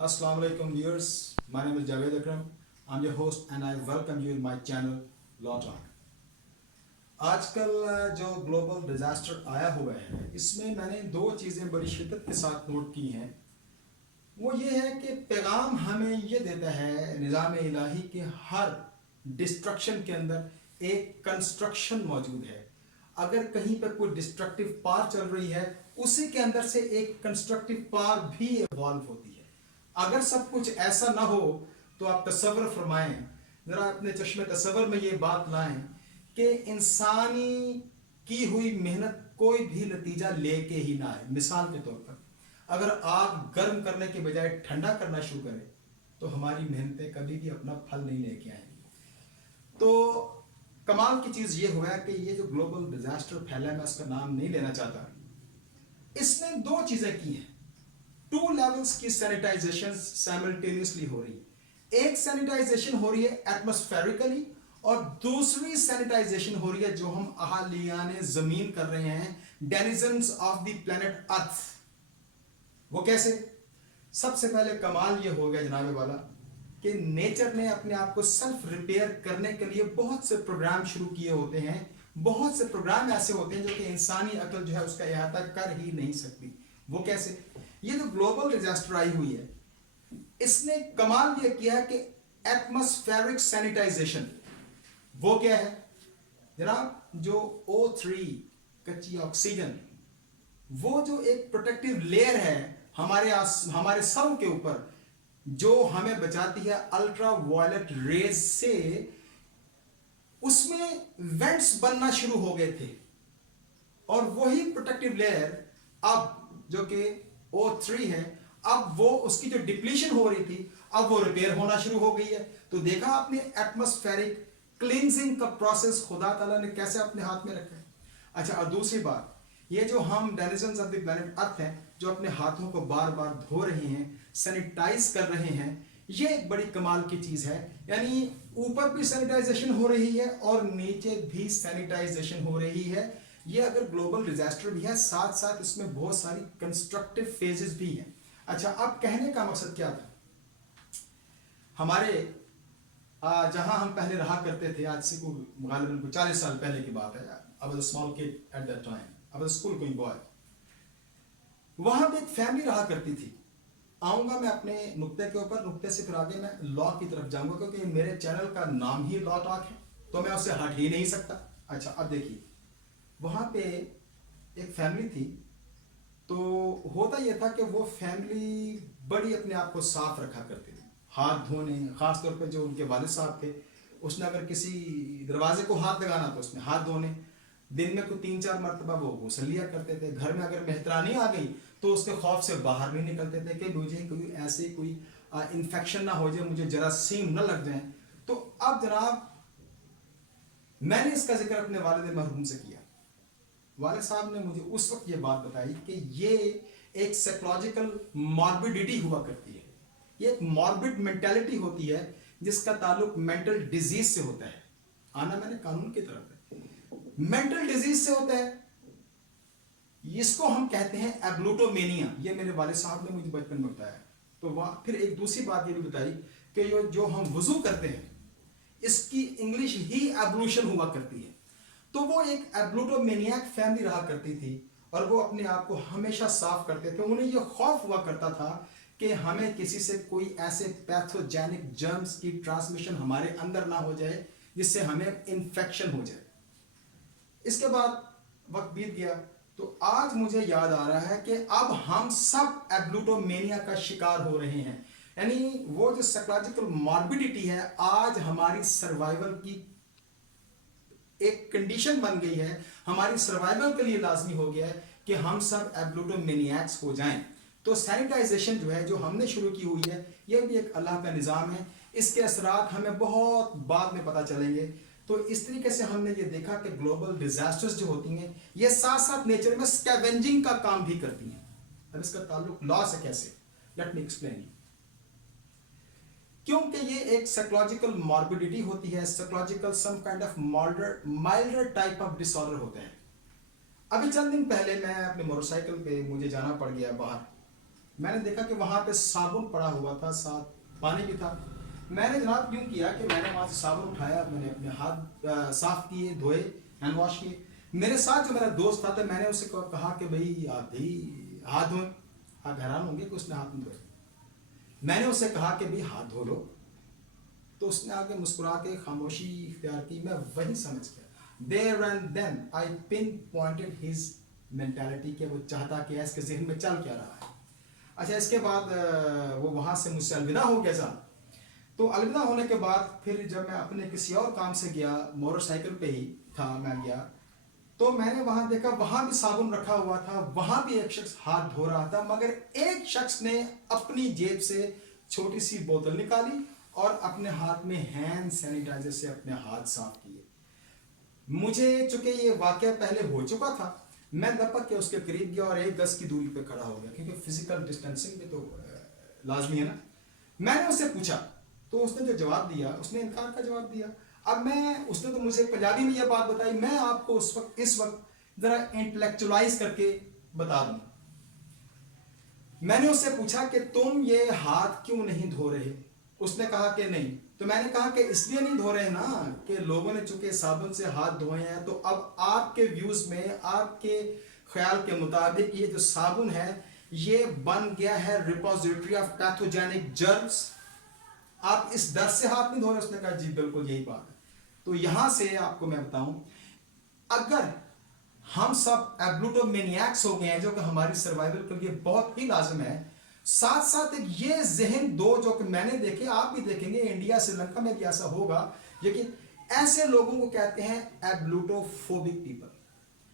Assalamu alaikum viewers, my name is Javed Akram. I'm your host and I welcome you in my channel Law Talk. आजकल जो global disaster आया हुआ है इसमें मैंने दो चीज़ें बड़ी शिद्दत के साथ नोट की हैं। वो ये है कि पैगाम हमें ये देता है निज़ाम इलाही कि हर डिस्ट्रक्शन के अंदर एक कंस्ट्रक्शन मौजूद है। अगर कहीं पर कोई डिस्ट्रक्टिव पार चल रही है उसी के अंदर से एक कंस्ट्रक्टिव पार भी इवॉल्व होती है। अगर सब कुछ ऐसा ना हो तो आप तसव्वुर फरमाएं, ज़रा अपने चश्मे तसव्वुर में ये बात लाएं कि इंसानी की हुई मेहनत कोई भी नतीजा लेके ही ना आए। मिसाल के तौर पर अगर आग गर्म करने के बजाय ठंडा करना शुरू करे तो हमारी मेहनतें कभी भी अपना फल नहीं लेके आएंगी। तो कमाल की चीज़ ये हुआ है कि ये जो ग्लोबल डिजास्टर फैला है, मैं उसका नाम नहीं लेना चाहता, इसने दो चीज़ें की हैं। 2 लेवल्स की सैनिटाइजेशन साइमल्टेनियसली हो रही है। एक सैनिटाइजेशन हो रही है एटमॉस्फेरिकली और दूसरी सैनिटाइजेशन हो रही है जो हम अहालियान जमीन कर रहे हैं, denizens of the planet earth. वो कैसे? सबसे पहले कमाल ये हो गया जनाबे वाला कि नेचर ने अपने आप को सेल्फ रिपेयर करने के लिए बहुत से प्रोग्राम शुरू किए होते हैं। बहुत से प्रोग्राम ऐसे होते हैं जो कि इंसानी अकल जो है उसका अहाता कर ही नहीं सकती। वो कैसे? ये जो ग्लोबल डिजास्टर आई हुई है इसने कमाल ये किया है कि एटमॉस्फेरिक सैनिटाइजेशन। वो क्या है जनाब? जो O3 कच्ची ऑक्सीजन, वो जो एक प्रोटेक्टिव लेयर है हमारे सर के ऊपर जो हमें बचाती है अल्ट्रा वायलेट रेज से, उसमें वेंट्स बनना शुरू हो गए थे और वही प्रोटेक्टिव लेयर अब जो कि O3 है, अब वो उसकी जो डिप्लीशन हो रही थी अब वो रिपेयर होना शुरू हो गई है। तो देखा आपने एटमॉस्फेरिक क्लींजिंग का प्रोसेस खुदा ताला ने कैसे अपने हाथ में रखा है। अच्छा, और दूसरी बात, ये जो हम denizens of the planet earth हैं जो अपने हाथों को बार बार धो रहे हैं, सैनिटाइज कर रहे हैं, ये एक बड़ी कमाल की चीज़ है। यानी ऊपर भी सैनिटाइजेशन हो रही है और नीचे भी सैनिटाइजेशन हो रही है। ये अगर ग्लोबल डिजास्टर भी है साथ साथ इसमें बहुत सारी कंस्ट्रक्टिव फेजेस भी हैं। अच्छा, अब कहने का मकसद क्या था? हमारे जहां हम पहले रहा करते थे, आज से गालिबन 40 साल पहले की बात है, I was a small kid at that time, I was school going boy. वहां पे एक फैमिली रहा करती थी। आऊंगा मैं अपने नुक्ते के ऊपर, नुक्ते से फिर आगे मैं लॉ की तरफ जाऊंगा क्योंकि मेरे चैनल का नाम ही लॉ टॉक है तो मैं उससे हट ही नहीं सकता। अच्छा, अब देखिए, वहां पे एक फैमिली थी। तो होता यह था कि वो फैमिली बड़ी अपने आप को साफ रखा करती थी, हाथ धोने, खास तौर पे जो उनके वालिद साहब थे, उसने अगर किसी दरवाजे को हाथ लगाना तो उसमें हाथ धोने, दिन में कोई 3-4 मरतबा वो गुस्ल लिया करते थे। घर में अगर मेहतरानी आ गई तो उसके खौफ से बाहर नहीं निकलते थे कि मुझे कोई ऐसे कोई इन्फेक्शन ना हो जाए, मुझे जरासीम न लग जाए। तो अब जनाब मैंने इसका जिक्र अपने वालिद मरहूम से किया। वालिद साहब ने मुझे उस वक्त ये बात बताई कि ये एक साइकोलॉजिकल मॉर्बिडिटी हुआ करती है, ये एक मॉर्बिड मेंटालिटी होती है जिसका ताल्लुक मेंटल डिजीज से होता है। आना मैंने कानून की तरफ है, मेंटल डिजीज से होता है। इसको हम कहते हैं एब्लूटोमेनिया। ये मेरे वालिद साहब ने मुझे बचपन में बताया। तो वहां फिर एक दूसरी बात ये भी बताई कि जो हम वुजू करते हैं इसकी इंग्लिश ही एब्लूशन हुआ करती है। तो वो एक एब्लूटोमेनियाक फैमिली रहा करती थी और वो अपने आप को हमेशा साफ करते थे। उन्हें ये खौफ हुआ करता था कि हमें किसी से कोई ऐसे पैथोजेनिक जर्म्स की ट्रांसमिशन हमारे अंदर ना हो जाए जिससे हमें इन्फेक्शन हो जाए। इसके बाद वक्त बीत गया तो आज मुझे याद आ रहा है कि अब हम सब एब्लूटोमेनिया का शिकार हो रहे हैं। यानी वो जो साइकोलॉजिकल मॉर्बिडिटी है आज हमारी सर्वाइवल की एक कंडीशन बन गई है, हमारी सर्वाइवल के लिए लाजमी हो गया है कि हम सब एब्लूटोमेनियाक्स हो जाएं। तो सैनिटाइजेशन जो है जो हमने शुरू की हुई है यह भी एक अल्लाह का निज़ाम है। इसके असरात हमें बहुत बाद में पता चलेंगे। तो इस तरीके से हमने ये देखा कि ग्लोबल डिजास्टर्स जो होती हैं ये साथ साथ नेचर में स्कैवेंजिंग का काम भी करती हैं। अब इसका ताल्लुक लॉ से कैसे? Let me explain. क्योंकि ये एक साइकोलॉजिकल मॉर्बिडिटी होती है, psychological some kind of milder type of disorder होते हैं। अभी चंद दिन पहले मैं अपने मोटरसाइकिल पे मुझे जाना पड़ गया बाहर, میں نے دیکھا کہ وہاں پہ صابن پڑا ہوا تھا، ساتھ پانی بھی تھا. میں نے جناب یوں کیا کہ میں نے وہاں سے صابن اٹھایا، میں نے اپنے ہاتھ صاف کیے، دھوئے، ہینڈ واش کیے. میرے ساتھ جو میرا دوست تھا تو میں نے اسے کہا کہ بھائی آپ بھی ہاتھ دھوئیں. آپ حیران ہوں گے کہ اس نے ہاتھ نہیں دھوئے. میں نے اسے کہا کہ بھائی ہاتھ دھو لو، تو اس نے آگے مسکرا کے خاموشی اختیار کی. میں وہی سمجھ گیا. There and then I pinpointed his mentality کہ وہ چاہتا کہ اس کے ذہن میں چل کیا رہا ہے. اچھا اس کے بعد وہ وہاں سے مجھ سے الوداع ہو گیا تھا. تو الوداع ہونے کے بعد پھر جب میں اپنے کسی اور کام سے گیا، موٹر سائیکل پہ ہی تھا میں گیا، تو میں نے وہاں دیکھا وہاں بھی صابن رکھا ہوا تھا، وہاں بھی ایک شخص ہاتھ دھو رہا تھا، مگر ایک شخص نے اپنی جیب سے چھوٹی سی بوتل نکالی اور اپنے ہاتھ میں ہینڈ سینیٹائزر سے اپنے ہاتھ صاف کیے. مجھے چونکہ یہ واقعہ پہلے ہو چکا تھا، میں لپک کے اس کے قریب گیا اور 1 گز کی دوری پہ کھڑا ہو گیا، کیونکہ فزیکل ڈسٹینسنگ میں تو لازمی ہے نا. میں نے اس سے پوچھا تو اس نے جو جواب دیا، اس نے انکار کا جواب دیا. اب اس نے تو مجھے پنجابی میں یہ بات بتائی، میں آپ کو اس وقت ذرا انٹلیکچولائز کر کے بتا دوں. میں نے اس سے پوچھا کہ تم یہ ہاتھ کیوں نہیں دھو رہے؟ اس نے کہا کہ نہیں. تو میں نے کہا کہ اس لیے نہیں دھو رہے نا کہ لوگوں نے چونکہ صابن سے ہاتھ دھوئے ہیں، تو اب آپ کے ویوز میں، آپ کے خیال کے مطابق یہ جو صابن ہے یہ بن گیا ہے ریپوزیٹری آف پیتھوجینک جرمز، آپ اس ڈر سے ہاتھ نہیں دھو رہے؟ اس نے کہا جی بالکل یہی بات ہے. تو یہاں سے آپ کو میں بتاؤں، اگر ہم سب ایبلوٹو مینیاکس ہو گئے ہیں، جو کہ ہماری سروائیول کے لیے بہت ہی لازم ہے، ساتھ ساتھ ایک یہ ذہن دو جو کہ میں نے دیکھے، آپ بھی دیکھیں گے، انڈیا سری لنکا میں بھی ایسا ہوگا، لیکن ایسے لوگوں کو کہتے ہیں ایبلوٹو فوبک پیپل.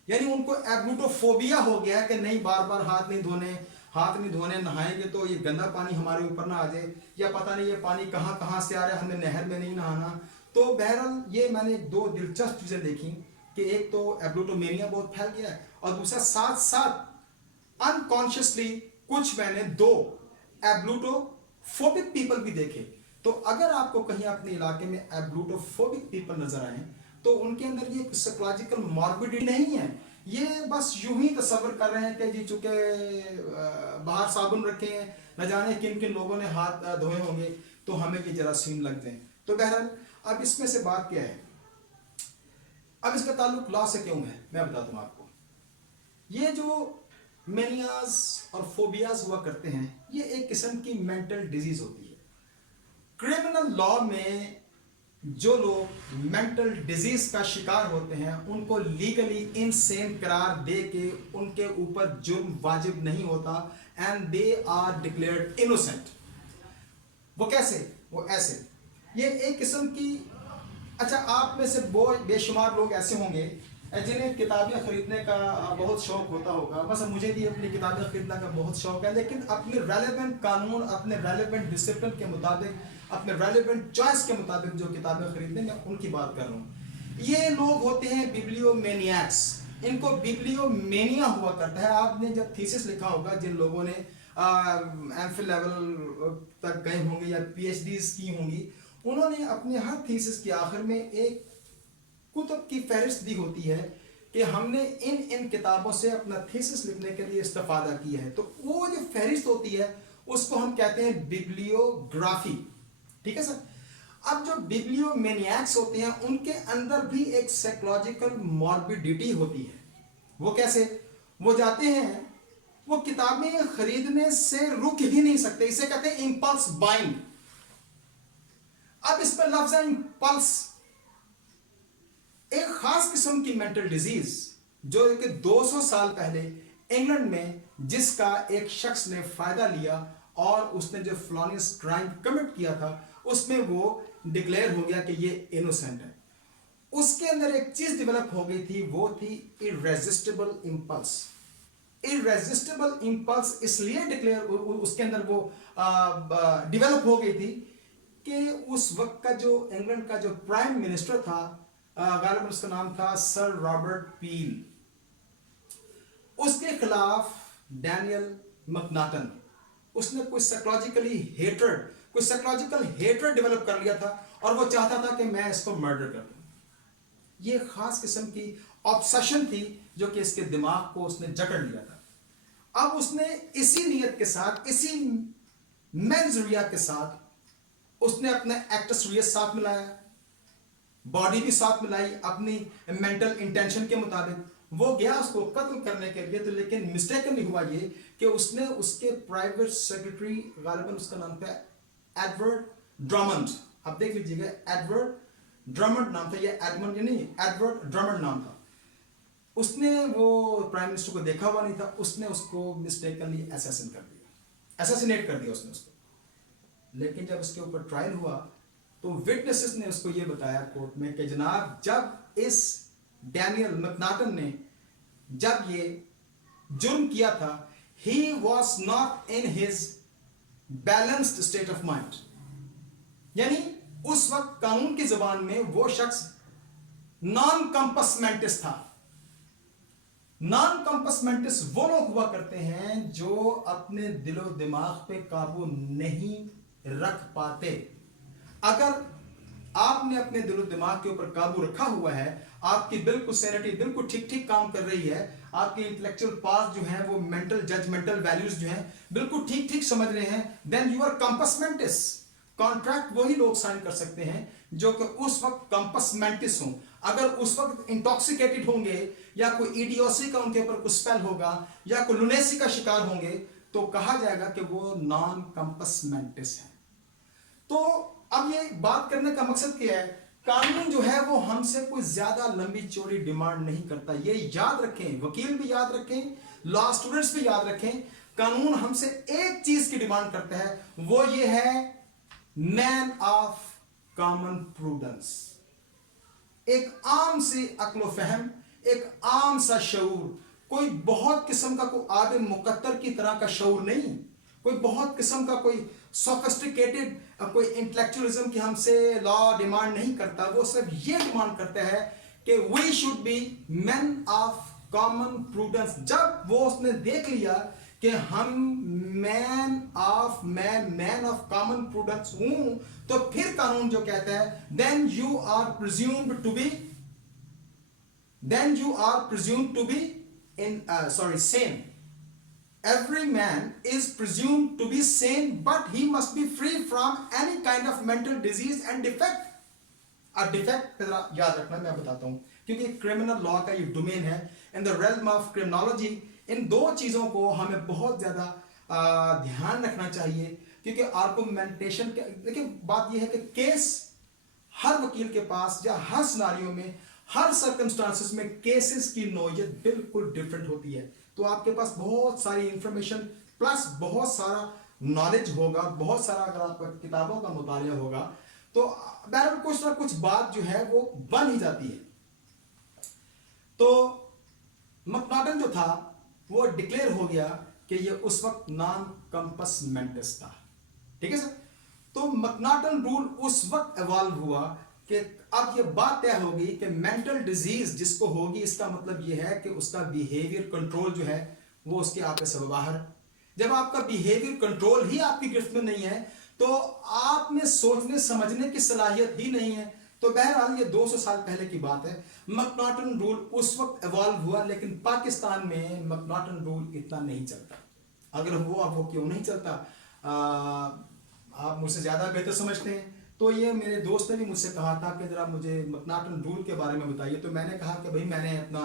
یعنی ان کو ایبلوٹو فوبیا ہو گیا ہے کہ نہیں، بار بار ہاتھ نہیں دھونے، نہائیں گے تو یہ گندا پانی ہمارے اوپر نہ آ جائے، یا پتہ نہیں یہ پانی کہاں سے آ رہا ہے، ہمیں نہر میں نہیں نہانا. تو بہرحال یہ میں نے 2 دلچسپ چیزیں دیکھی کہ ایک تو ایبلوٹومینیا بہت پھیل گیا ہے، اور دوسرا ساتھ ساتھ انکانشیسلی کچھ میں نے 2 ایبلوٹو فوبک پیپل بھی دیکھے. تو اگر آپ کو کہیں اپنے علاقے میں ایبلوٹو فوبک پیپل نظر آئیں تو ان کے اندر یہ سائیکولوجیکل ماربیڈی نہیں ہے، یہ بس یوں ہی تصور کر رہے ہیں کہ جی چونکہ باہر صابن رکھے ہیں، نہ جانے کن کن لوگوں نے ہاتھ دھوئے ہوں گے تو ہمیں بھی جراثیم لگ جائیں. تو بہرحال اب اس میں سے بات کیا ہے، اب اس کا تعلق لا سے کیوں ہے، میں بتاتا ہوں آپ کو. یہ جو مینیاز اور فوبیاز ہوا کرتے ہیں، یہ ایک قسم کی مینٹل ڈیزیز ہوتی ہے. کرمنل لا میں جو لوگ مینٹل ڈیزیز کا شکار ہوتے ہیں ان کو لیگلی انسین قرار دے کے ان کے اوپر جرم واجب نہیں ہوتا، and they are declared innocent. وہ کیسے؟ وہ ایسے، یہ ایک قسم کی، اچھا آپ میں سے بے شمار لوگ ایسے ہوں گے جنہیں کتابیں خریدنے کا بہت شوق ہوتا ہوگا. بس مجھے بھی اپنی کتابیں خریدنے کا بہت شوق ہے، لیکن اپنے ریلیونٹ قانون، اپنے ریلیونٹ ڈسپلن کے مطابق، اپنے ریلیونٹ چوائس کے مطابق جو کتابیں خریدنے میں ان کی بات کر رہا ہوں. یہ لوگ ہوتے ہیں بیبلیو مینیاکس، ان کو بیبلیو مینیا ہوا کرتا ہے. آپ نے جب تھیسس لکھا ہوگا، جن لوگوں نے ایم فل لیول تک گئے ہوں گے یا پی ایچ ڈیز کی ہوں گی، انہوں نے اپنے ہر تھیسس کے آخر میں ایک کتب کی فہرست دی ہوتی ہے کہ ہم نے ان کتابوں سے اپنا تھیسس لکھنے کے لیے استفادہ کیا ہے. تو وہ جو فہرست ہوتی ہے اس کو ہم کہتے ہیں بیبلیوگرافی. ٹھیک ہے سر. اب جو بیبلیو مینیاکس ہوتے ہیں ان کے اندر بھی ایک سائیکولوجیکل ماربیڈیٹی ہوتی ہے. وہ کیسے؟ وہ جاتے ہیں، وہ کتابیں خریدنے سے رک ہی نہیں سکتے، اسے کہتے ہیں امپلس بائنگ. اب اس پہ لفظ ہے امپلس. ایک خاص قسم کی مینٹل ڈیزیز جو کہ 200 سال پہلے انگلینڈ میں جس کا ایک شخص نے فائدہ لیا اور اس نے جو فلانس کرائم کمٹ کیا تھا اس میں وہ ڈکلیئر ہو گیا کہ یہ انوسینٹ ہے. اس کے اندر ایک چیز ڈیولپ ہو گئی تھی، وہ تھی irresistible impulse. irresistible impulse اس لیے ڈکلیئر اس کے اندر وہ ڈیولپ ہو گئی تھی کہ اس وقت کا جو انگلینڈ کا جو پرائم منسٹر تھا، غالباً اس کا نام تھا سر رابرٹ پیل، اس کے خلاف ڈینیل مکناٹن، اس نے کوئی سائیکولوجیکل ہیٹرڈ ڈیولپ کر لیا تھا اور وہ چاہتا تھا کہ میں اس کو مرڈر کر دوں. یہ خاص قسم کی آبسیشن تھی جو کہ اس کے دماغ کو اس نے جکڑ لیا تھا. अब उसने इसी नीयत के साथ, इसी मेंजरिया के साथ उसने अपने एक्टस रियस साथ मिलाया, बॉडी भी साथ मिलाई अपनी मेंटल इंटेंशन के मुताबिक। वो गया उसको कत्ल करने के लिए, तो लेकिन मिस्टेकनली हुआ ये कि उसने उसके प्राइवेट सेक्रेटरी, गालिबन उसका नाम था एडवर्ड ड्रमंड, आप देख लीजिएगा, एडवर्ड ड्रमंड नाम था, ये एडमंड नहीं, एडवर्ड ड्रमंड नाम था। उसने वो प्राइम मिनिस्टर को देखा हुआ नहीं था, उसने उसको मिस्टेकनली असैसिन कर दिया, असैसिनेट कर दिया उसने उसको। लेकिन जब उसके ऊपर ट्रायल हुआ तो विटनेसेस ने उसको ये बताया कोर्ट में कि जनाब, जब इस डैनियल मैकनाटन ने जब ये जुर्म किया था, he was not in his balanced state of mind, यानी उस वक्त कानून की जबान में वो शख्स नॉन कंपसमेंटिस था। नॉन कंपसमेंटिस वो लोग हुआ करते हैं जो अपने दिलो दिमाग पे काबू नहीं रख पाते। अगर आपने अपने दिलो दिमाग के ऊपर काबू रखा हुआ है, आपकी बिल्कुल सैनिटी बिल्कुल ठीक ठीक काम कर रही है, आपकी इंटेलेक्चुअल पास जो है वो मेंटल जजमेंटल वैल्यूज जो है बिल्कुल ठीक ठीक समझ रहे हैं, देन यू आर कंपसमेंटिस। कॉन्ट्रैक्ट वही लोग साइन कर सकते हैं जो कि उस वक्त कंपसमेंटिस हों। अगर उस वक्त इंटॉक्सिकेटेड होंगे या कोई इडियोसी का उनके ऊपर कुछ स्पेल होगा या कोई लुनेसी का शिकार होंगे तो कहा जाएगा कि वो नॉन कंपसमेंटिस है। तो अब ये बात करने का मकसद क्या है, कानून जो है वो हमसे कोई ज्यादा लंबी चौड़ी डिमांड नहीं करता। ये याद रखें, वकील भी याद रखें, लॉ स्टूडेंट्स भी याद रखें, कानून हमसे एक चीज की डिमांड करता है, वो ये है मैन ऑफ कॉमन प्रूडेंस, एक आम सी अक्लो फहम, एक आम सा शऊर, कोई बहुत किस्म का कोई आदम मुकद्दर की तरह का शऊर नहीं, कोई बहुत किस्म का कोई सोफिस्टिकेटेड कोई इंटेलेक्चुअलिज्म की हमसे लॉ डिमांड नहीं करता। वो सिर्फ ये डिमांड करता है कि we should be man of common prudence. जब वो उसने देख लिया कि हम मैन ऑफ कॉमन प्रूडेंस हूं, तो फिर कानून जो कहता है then you are presumed to be sane. Every man is presumed to be sane, but he must be free from any kind of mental disease and defect. अब defect याद रखना, मैं बताता हूं, क्योंकि क्रिमिनल लॉ का ये डोमेन है, in the realm of criminology इन दो चीजों को हमें बहुत ज्यादा ध्यान रखना चाहिए, क्योंकि आर्गुमेंटेशन के, देखिए बात यह है कि केस हर वकील के पास या हर सिनारियो में, हर सर्कमस्टांसेस में केसेस की नौयत बिल्कुल डिफरेंट होती है। तो आपके पास बहुत सारी इंफॉर्मेशन प्लस बहुत सारा नॉलेज होगा, बहुत सारा अगर आपका किताबों का मुतालिया होगा तो बहरहाल कुछ ना कुछ बात जो है वो बन ही जाती है। तो मैकनाटन जो था वो डिक्लेयर हो गया कि ये उस वक्त नॉन कंपसमेंटिस था, ठीक है सर। तो मैकनाटन रूल उस वक्त इवॉल्व हुआ कि अब ये बात तय होगी कि मेंटल डिजीज जिसको होगी, इसका मतलब ये है कि उसका बिहेवियर कंट्रोल जो है वो उसके आपके सब बाहर। जब आपका बिहेवियर कंट्रोल ही आपकी गिरफ्त में नहीं है तो आप में सोचने समझने की सलाहियत ही नहीं है। तो बहरहाल ये 200 साल पहले की बात है। मैकनाटन रूल उस वक्त इवॉल्व हुआ, लेकिन पाकिस्तान में मैकनाटन रूल इतना नहीं चलता। अगर वो क्यों नहीं चलता, आप मुझसे ज्यादा बेहतर समझते हैं। तो ये मेरे दोस्त ने भी मुझसे कहा था कि जरा मुझे मैकनाटन रूल के बारे में बताइए। तो मैंने कहा कि भाई मैंने अपना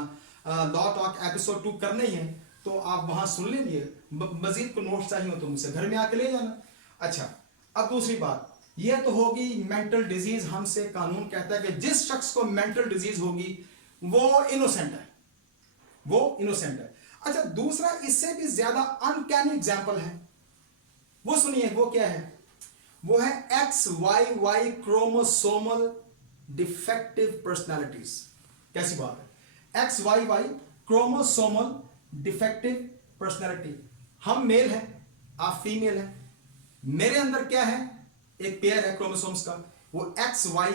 लॉ टॉक एपिसोड 2 करना ही है, तो आप वहां सुन लीजिए, मजीद को नोट्स चाहिए हो तो मुझसे घर में आके ले जाना। अच्छा, अब दूसरी बात यह तो होगी मेंटल डिजीज। हमसे कानून कहता है कि जिस शख्स को मेंटल डिजीज होगी वो इनोसेंट है, वो इनोसेंट है। अच्छा, दूसरा इससे भी ज्यादा अनकैनी एग्जाम्पल है, वो सुनिए, वो क्या है? वो है XYY क्रोमोसोमल डिफेक्टिव पर्सनालिटीज। कैसी बात है? XYY chromosomal defective personality. हम मेल हैं, आप फीमेल हैं, मेरे अंदर क्या है? एक पेयर है क्रोमोसोम्स का, वो XY,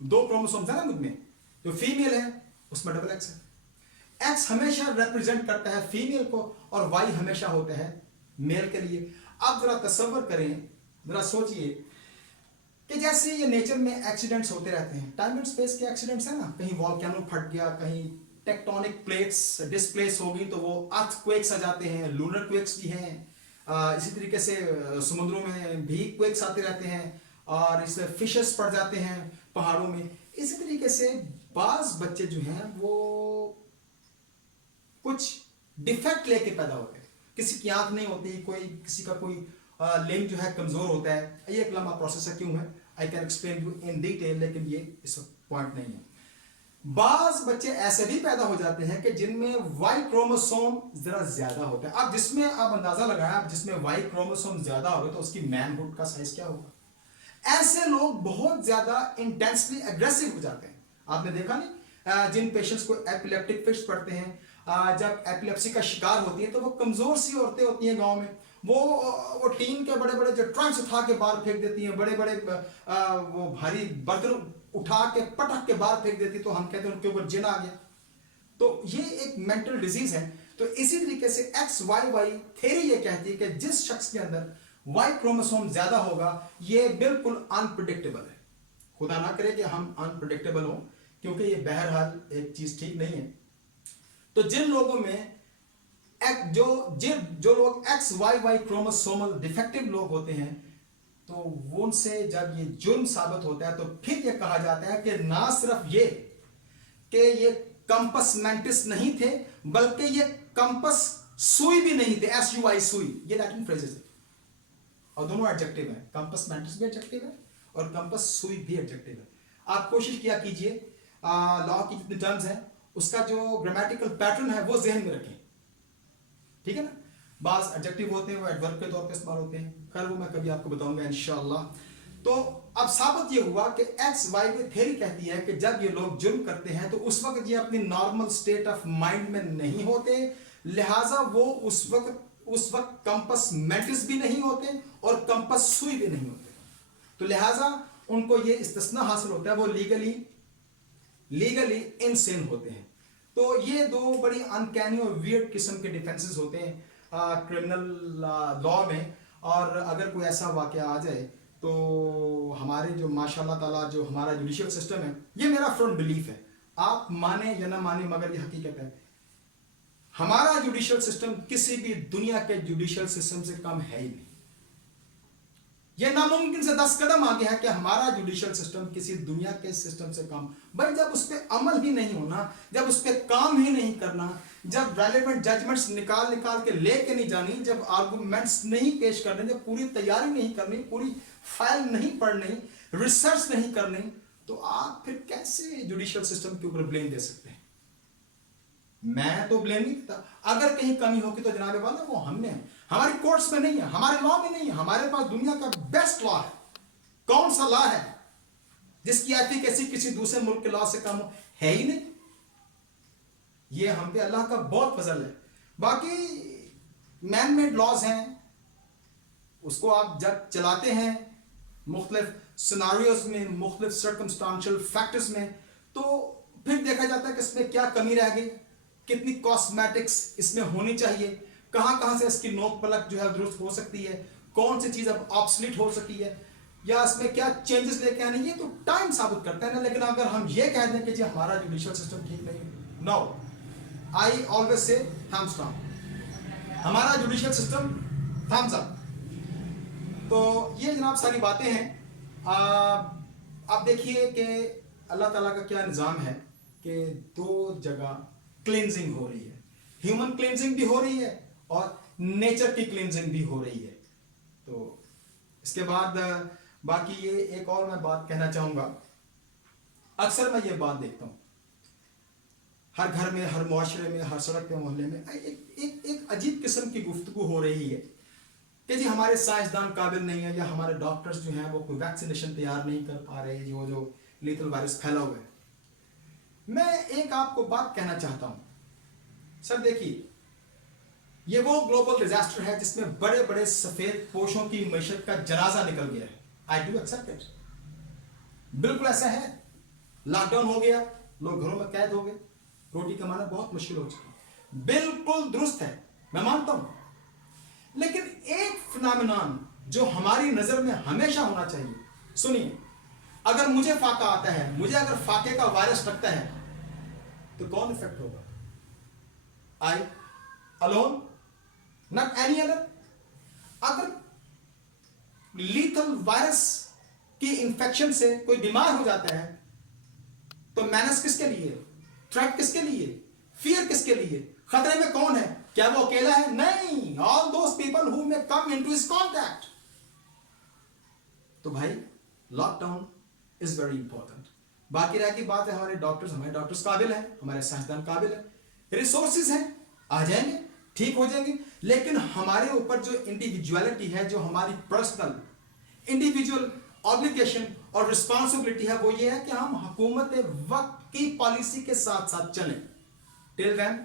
2 क्रोमोसोम्स है ना मुझ में। जो फीमेल है उसमें डबल X है। X हमेशा रिप्रेजेंट करता है फीमेल को और Y हमेशा होता है मेल के लिए। आप जरा तसव्वुर करें, जरा सोचिए कि जैसे ये नेचर में एक्सीडेंट्स होते रहते हैं, टाइम एंड स्पेस के एक्सीडेंट्स है ना, कहीं वॉल्केनो फट गया, कहीं टेक्टोनिक प्लेट्स डिस्प्लेस होगी तो वो अर्थक्वेक्स आ जाते हैं, लूनर क्वेक्स भी हैं। इसी तरीके से समुद्रों में भी क्वेक्स आते रहते हैं और इससे फिशेस पड़ जाते हैं पहाड़ों में। इसी तरीके से बाज बच्चे जो हैं वो कुछ डिफेक्ट लेके पैदा होते हैं। किसी की आंख नहीं होती, किसी का कोई लिंग जो है कमजोर होता है। ये एक लंबा प्रोसेस है, क्यों है I can explain you in detail, लेकिन ये इस पॉइंट नहीं है। बाज बच्चे ऐसे भी पैदा हो जाते हैं कि जिनमें वाई क्रोमोसोम जरा ज्यादा होता है। अब जिसमें आप अंदाजा लगाएं, आप जिसमें वाई क्रोमोसोम ज्यादा होगा तो उसकी मैनहुड का साइज क्या होगा। ऐसे लोग बहुत ज्यादा इंटेंसली एग्रेसिव हो जाते हैं। आपने देखा नहीं, जिन पेशेंट्स को एपिलेप्टिक फिट्स पड़ते हैं, जब एपिलेप्सी का शिकार होती है तो वो कमजोर सी औरतें होती हैं गांव में, वो टीन के बड़े बड़े जो ट्रंक्स उठा के बाहर फेंक देती हैं, बड़े बड़े वो भारी बर्तन उठा के पटक के बाहर फेंक देती, तो हम कहते हैं उनके ऊपर जिन आ गया। तो ये एक मेंटल डिजीज है। तो इसी तरीके से XYY थ्योरी ये कहती है कि जिस शख्स के अंदर वाई क्रोमोसोम ज्यादा होगा ये बिल्कुल अनप्रिडिक्टेबल है। खुदा ना करे कि हम अनप्रिडिक्टेबल हो, क्योंकि ये बहरहाल एक चीज ठीक नहीं है। तो जिन लोगों में जो लोग XYY क्रोमोसोमल डिफेक्टिव लोग होते हैं, तो वो उनसे जब ये जुर्म साबित होता है तो फिर ये कहा जाता है कि ना सिर्फ ये कि ये कंपस मेंटिस नहीं थे, बल्कि ये कंपस सुई भी नहीं थे, SUI सुई, ये लैटिन फ्रेजेस है और दोनों एडजेक्टिव है। कंपस मेंटिस भी एडजेक्टिव है और कंपस सुई भी एडजेक्टिव है। आप कोशिश किया कीजिए लॉ की जितने टर्म्स हैं उसका जो ग्रामेटिकल पैटर्न है वो जहन में रखें, ठीक है ना। बास एडजेक्टिव होते हैं वो एडवर्ब के तौर पे इस्तेमाल होते हैं, खैर वो मैं कभी आपको बताऊंगा इंशाअल्लाह। तो अब साबित ये हुआ कि XYY थ्योरी कहती है कि जब ये लोग जुर्म करते हैं तो उस वक्त ये अपनी नॉर्मल स्टेट ऑफ माइंड में नहीं होते, लिहाजा वो उस वक्त कंपस मेंटिस भी नहीं होते और कंपस सुई भी नहीं होते। तो लिहाजा उनको ये इस्तिस्ना हासिल होता है, वो लीगली इनसेन होते हैं। तो ये दो बड़ी अनकैनी और वियर्ड किस्म के डिफेंसेस होते हैं क्रिमिनल लॉ में। और अगर कोई ऐसा वाकया आ जाए तो हमारे जो माशाल्लाह ताला जो हमारा जुडिशियल सिस्टम है, ये मेरा फर्म बिलीफ है, आप माने या ना माने मगर ये हकीकत है, हमारा जुडिशियल सिस्टम किसी भी दुनिया के जुडिशियल सिस्टम से कम है ही नहीं। यह नामुमकिन से 10 कदम आगे है कि हमारा जुडिशियल सिस्टम किसी दुनिया के सिस्टम से कम। भाई जब उस पर अमल ही नहीं होना, जब उस पर काम ही नहीं करना, जब रेलेवेंट जजमेंट्स निकाल के लेके नहीं जानी, जब आर्गुमेंट्स नहीं पेश करने, जब पूरी तैयारी नहीं करनी, पूरी फाइल नहीं पढ़नी, रिसर्च नहीं करनी, तो आप फिर कैसे जुडिशियल सिस्टम के ऊपर ब्लेम दे सकते हैं। मैं तो ब्लेम नहीं करता, अगर कहीं कमी होगी तो जनाबे वाला वो हमने है, हमारी कोर्ट्स में नहीं है, हमारे लॉ में नहीं है। हमारे पास दुनिया का बेस्ट लॉ है। कौन सा लॉ है जिसकी एफिकेसी किसी दूसरे मुल्क के लॉ से कम हो? है ही नहीं। ये हम पे अल्लाह का बहुत फजल है। बाकी मैन मेड लॉज हैं, उसको आप जब चलाते हैं मुख्तलिफ सिनारियोज में, मुख्तलिफ सर्कमस्टांशियल फैक्टर्स में, तो फिर देखा जाता है कि इसमें क्या कमी रह गई, कितनी कॉस्मेटिक्स इसमें होनी चाहिए, कहां से इसकी नोक पलक जो है दुरुस्त हो सकती है, कौन सी चीज अब ऑब्सोलीट हो सकती है, या इसमें क्या चेंजेस लेके आने, ये तो टाइम साबित करता है ना। लेकिन अगर हम ये कह दें कि जी हमारा जुडिशियल सिस्टम ठीक नहीं है, no, I always say thumbs down, हमारा जुडिशियल सिस्टम थम्स अप। तो ये जनाब सारी बातें हैं। आप देखिए कि अल्लाह ताला का क्या निज़ाम है कि दो जगह क्लींजिंग हो रही है, ह्यूमन क्लींजिंग भी हो रही है और नेचर की क्लींजिंग भी हो रही है। तो इसके बाद बाकी ये एक और मैं बात कहना चाहूंगा, अक्सर मैं ये बात देखता हूं हर घर में, हर मुआशरे में, हर सड़क के मोहल्ले में एक अजीब किस्म की गुफ्तगू हो रही है कि जी हमारे साइंसदान काबिल नहीं है, या हमारे डॉक्टर्स जो हैं वो कोई वैक्सीनेशन तैयार नहीं कर पा रहे, जो लीथल वायरस फैला हुआ है। मैं एक आपको बात कहना चाहता हूं सर, देखिए ये वो ग्लोबल डिजास्टर है जिसमें बड़े बड़े सफेद पोशों की मैशत का जनाजा निकल गया है। आई डू एक्सेप्ट इट, बिल्कुल ऐसा है। लॉकडाउन हो गया, लोग घरों में कैद हो गए, रोटी कमाना बहुत मुश्किल हो चुका, बिल्कुल दुरुस्त है, मैं मानता हूं। लेकिन एक फिनोमेनन जो हमारी नजर में हमेशा होना चाहिए, सुनिए, अगर मुझे फाका आता है, मुझे अगर फाके का वायरस लगता है तो कौन इफेक्ट होगा? आई अलोन, नॉट एनी अदर. अगर लीथल वायरस की इंफेक्शन से कोई बीमार हो जाता है तो मेनास किसके लिए, थ्रेट किसके लिए, फियर किसके लिए, खतरे में कौन है? क्या वो अकेला है? नहीं, all those people who may come into his contact. तो भाई लॉकडाउन इज वेरी इंपॉर्टेंट. बाकी रह की बात है, हमारे डॉक्टर्स काबिल हैं, हमारे साइंसदान काबिल हैं, रिसोर्सेज हैं, आ जाएंगे, ठीक हो जाएंगे. लेकिन हमारे ऊपर जो इंडिविजुअलिटी है, जो हमारी पर्सनल इंडिविजुअल ऑब्लिगेशन और रिस्पॉन्सिबिलिटी है, वो ये है कि हम हुकूमत वक्त की पॉलिसी के साथ साथ चलें. Till then,